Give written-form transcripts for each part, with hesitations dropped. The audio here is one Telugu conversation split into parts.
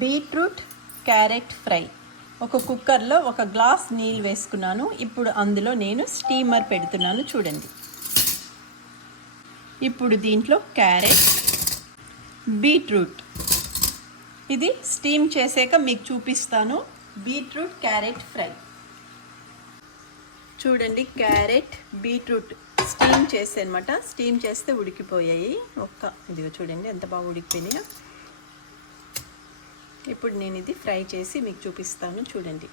Beetroot carrot fry. ఒక కుక్కర్లో ఒక గ్లాస్ నీళ్ళు వేసుకున్నాను. ఇప్పుడు అందులో నేను స్టీమర్ పెడుతున్నాను చూడండి. ఇప్పుడు దీంట్లో క్యారెట్, బీట్రూట్ ఇది స్టీమ్ చేసాక మీకు చూపిస్తాను. బీట్రూట్ క్యారెట్ ఫ్రై చూడండి. క్యారెట్ బీట్రూట్ స్టీమ్ చేసానమాట. స్టీమ్ చేస్తే ఉడికిపోయాయి. ఇదిగో చూడండి ఎంత బాగా ఉడికిపోయినాయో. ఇప్పుడు నేను ఇది ఫ్రై చేసి మీకు చూపిస్తాను చూడండి.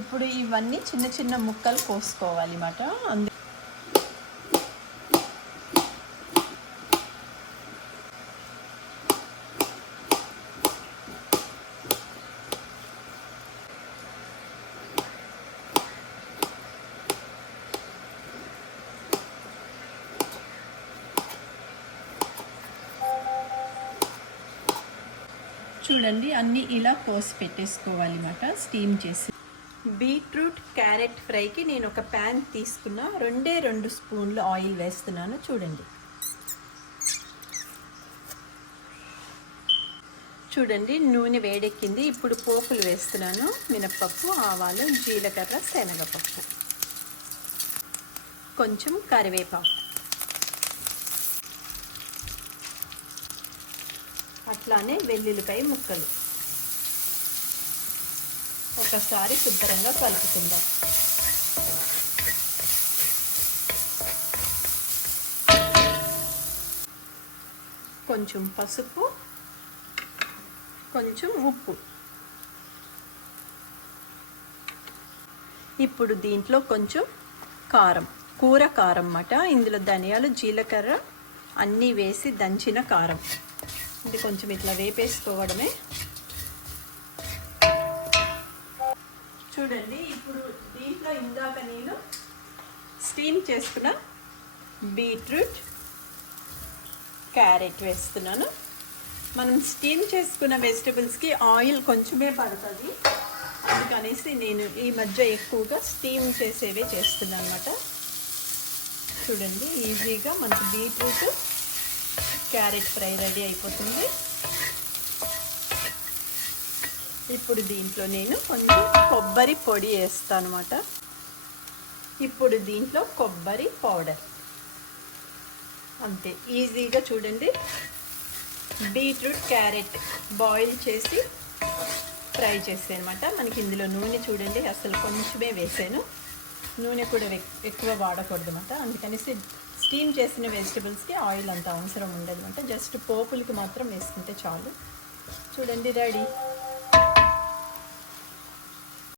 ఇప్పుడు ఇవన్నీ చిన్న చిన్న ముక్కలు కోసుకోవాలి అన్నమాట. చూడండి అన్నీ ఇలా కోసి పెట్టేసుకోవాలి అన్నమాట స్టీమ్ చేసి. బీట్రూట్ క్యారెట్ ఫ్రైకి నేను ఒక ప్యాన్ తీసుకున్న. 2 స్పూన్లు ఆయిల్ వేస్తున్నాను చూడండి. చూడండి నూనె వేడెక్కింది. ఇప్పుడు పోపులు వేస్తున్నాను. మినప్పప్పు, ఆవాలు, జీలకర్ర, శనగపప్పు, కొంచెం కరివేపాకు, అట్లానే వెల్లుల్లిపాయ ముక్కలు. ఒకసారి శుభ్రంగా కలుపుకుందాం. కొంచెం పసుపు, కొంచెం ఉప్పు. ఇప్పుడు దీంట్లో కొంచెం కారం, కూర కారం అన్నమాట. ఇందులో ధనియాలు, జీలకర్ర అన్నీ వేసి దంచిన కారం. ఇది కొంచెం ఇట్లా వేపేసుకోవడమే. చూడండి ఇప్పుడు దీంట్లో ఇందాక నేను స్టీమ్ చేసుకున్న బీట్రూట్ క్యారెట్ వేస్తున్నాను. మనం స్టీమ్ చేసుకున్న వెజిటబుల్స్కి ఆయిల్ కొంచెమే పడుతుంది. అందుకనేసి నేను ఈ మధ్య ఎక్కువగా స్టీమ్ చేసేవే చేస్తున్నాను అన్నమాట. చూడండి ఈజీగా మనకి బీట్రూట్ క్యారెట్ ఫ్రై రెడీ అయిపోతుంది. ఇప్పుడు దీంట్లో నేను కొంచెం కొబ్బరి పొడి వేస్తాను అన్నమాట. ఇప్పుడు దీంట్లో కొబ్బరి పౌడర్. అంతే ఈజీగా చూడండి బీట్రూట్ క్యారెట్ బాయిల్ చేసి ఫ్రై చేసాను అన్నమాట. మనకి ఇందులో నూనె చూడండి అసలు కొంచెమే వేసాను. నూనె కూడా ఎక్కువ వాడకూడదు అన్నమాట. అందుకనేసి స్టీమ్ చేసిన వెజిటబుల్స్కి ఆయిల్ అంత అవసరం ఉండదు అన్నమాట. జస్ట్ పోపులకి మాత్రం వేసుకుంటే చాలు. చూడండి రెడీ.